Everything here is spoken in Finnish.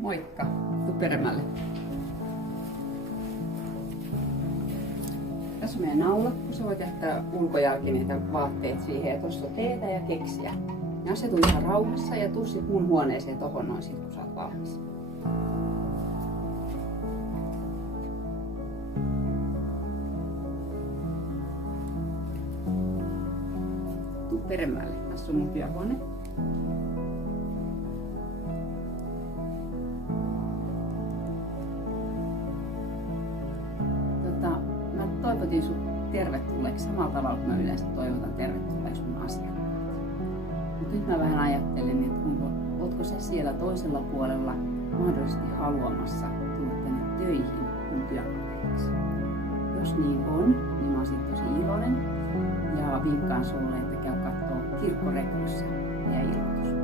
Moikka, tuu peremmälle. Tässä on meidän naula, kun sä voit jättää ulkojalkineita vaatteet siihen ja tossa on teetä ja keksiä. Ja asetu ihan rauhassa ja tuu sit mun huoneeseen tohon noin sit, kun sä oot valmis. Tuu peremmälle, tässä on mun työhuone. Mä toivotin sut tervetulleeksi samalla tavalla kuin mä yleensä toivotan tervetulleeksi mun asiakkaat. Mut nyt mä vähän ajattelen, että ootko sä siellä toisella puolella mahdollisesti haluamassa tulla tänne töihin mun työkaveriksi. Jos niin on, niin mä oon sit tosi iloinen ja vinkkaan sulle, että käy kattoo Kirkkorekryssä meidän ilmoitus.